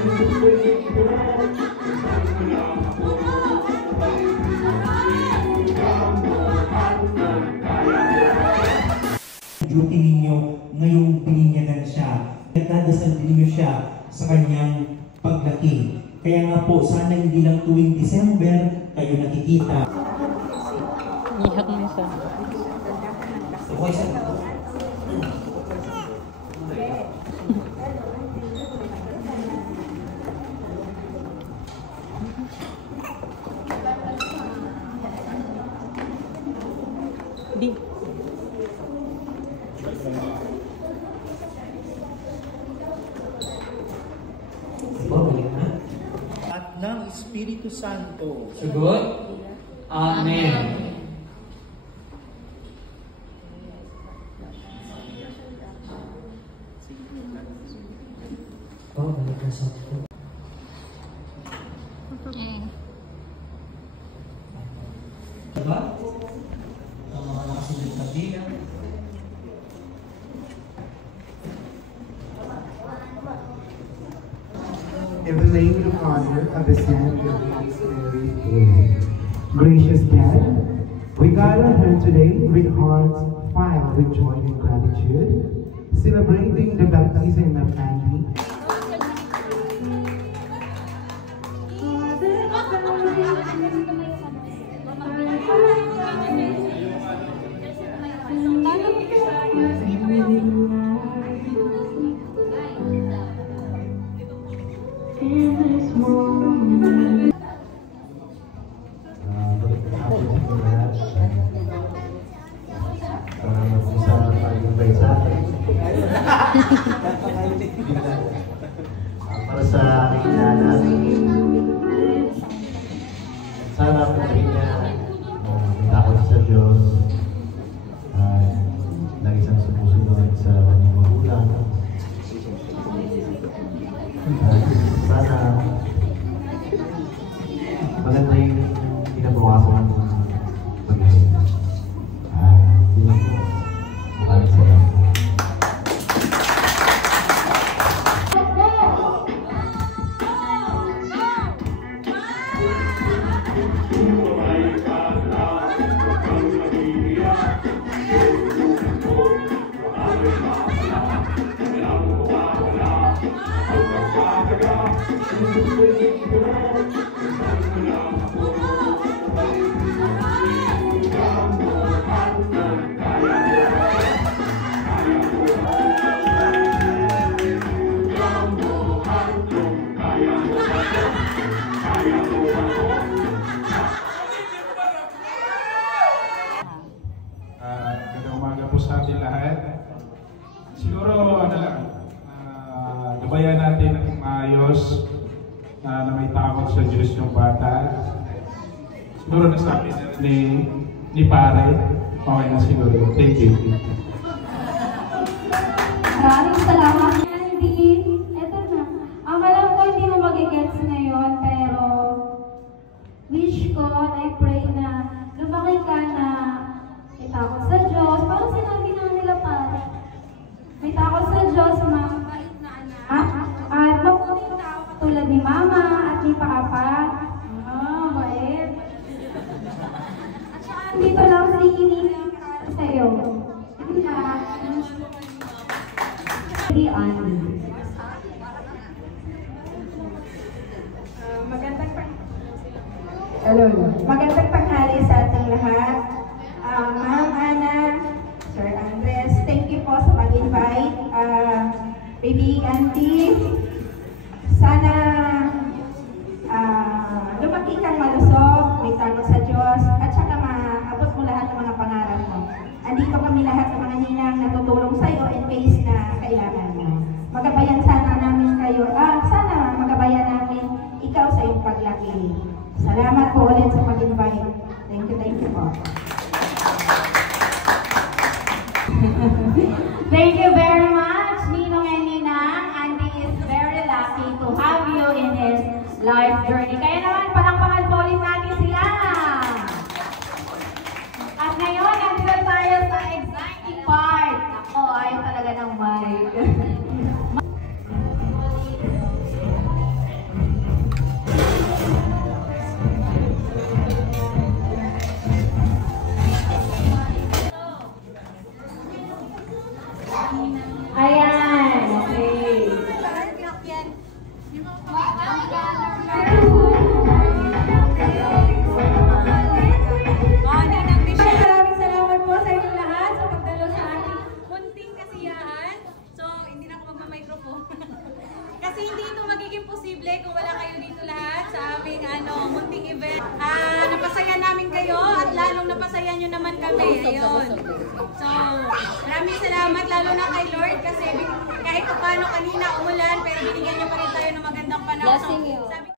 Duty ninyo ngayong bininyagan siya. Nagdadasal din niyo siya sa kanyang paglaki. Kaya nga po, sana hindi lang tuwing December kayo nakikita. Ihak mo siya. Okay, sir. Di. At ng Espiritu Santo. Sagot? Amen. Oh, balik na sa ito. Diba? Ang mga nakasunod na bilang. In the name and honor of the Saint Mary, gracious Dad, we gather here today with hearts filled with joy and gratitude, celebrating the baptism of Andy. Para sa aking nanay, sana po rin niya takot sa Diyos, lagi siyang sumusunod sa kanyang magulang. Sana maganda yung kinabukasan ng pag-ibig. Yun lang po. Maraming salamat. Magandang umaga po sa ating lahat. Siguro, gabayan natin ng maayos na may takot sa Diyos yung bata. Siguro nasabi na ni Pare. Okay na siguro. Thank you. Maraming salamat, Andy. Eto na. Ang alam ko hindi mo magigets ngayon, pero wish ko na I-pray na lumaki ka na may takot sa Diyos. Parang sinabi na nila Pare. May takot sa Diyos, mabait na anak. At mabuting tao katulad ni Mama at ni Papa. Bait. At saka dito lang si Inilang para sa'yo. Magandang tanghali sa ating lahat. Ma'am Ana, Sir Andres, thank you po sa pag-invite. Baby Auntie, sana lumaki kang malusog, may takot sa Diyos, at saka maabot mo lahat ng mga pangarap mo. Andito kami lahat ng mga ninang natutulong sa iyo in case na kailangan mo. Magabayan sana namin kayo, sana magabayan namin ikaw sa iyong paglaki. Salamat po ulit sa pag-invite. Thank you po. Thank you very much, Ninong and Ninang. Auntie is very event. Napasaya namin kayo at lalong napasaya nyo naman kami. Ayun. So, maraming salamat lalo na kay Lord kasi kahit paano kanina umulan pero binigyan niya pa rin tayo ng magandang panahon. So, sabi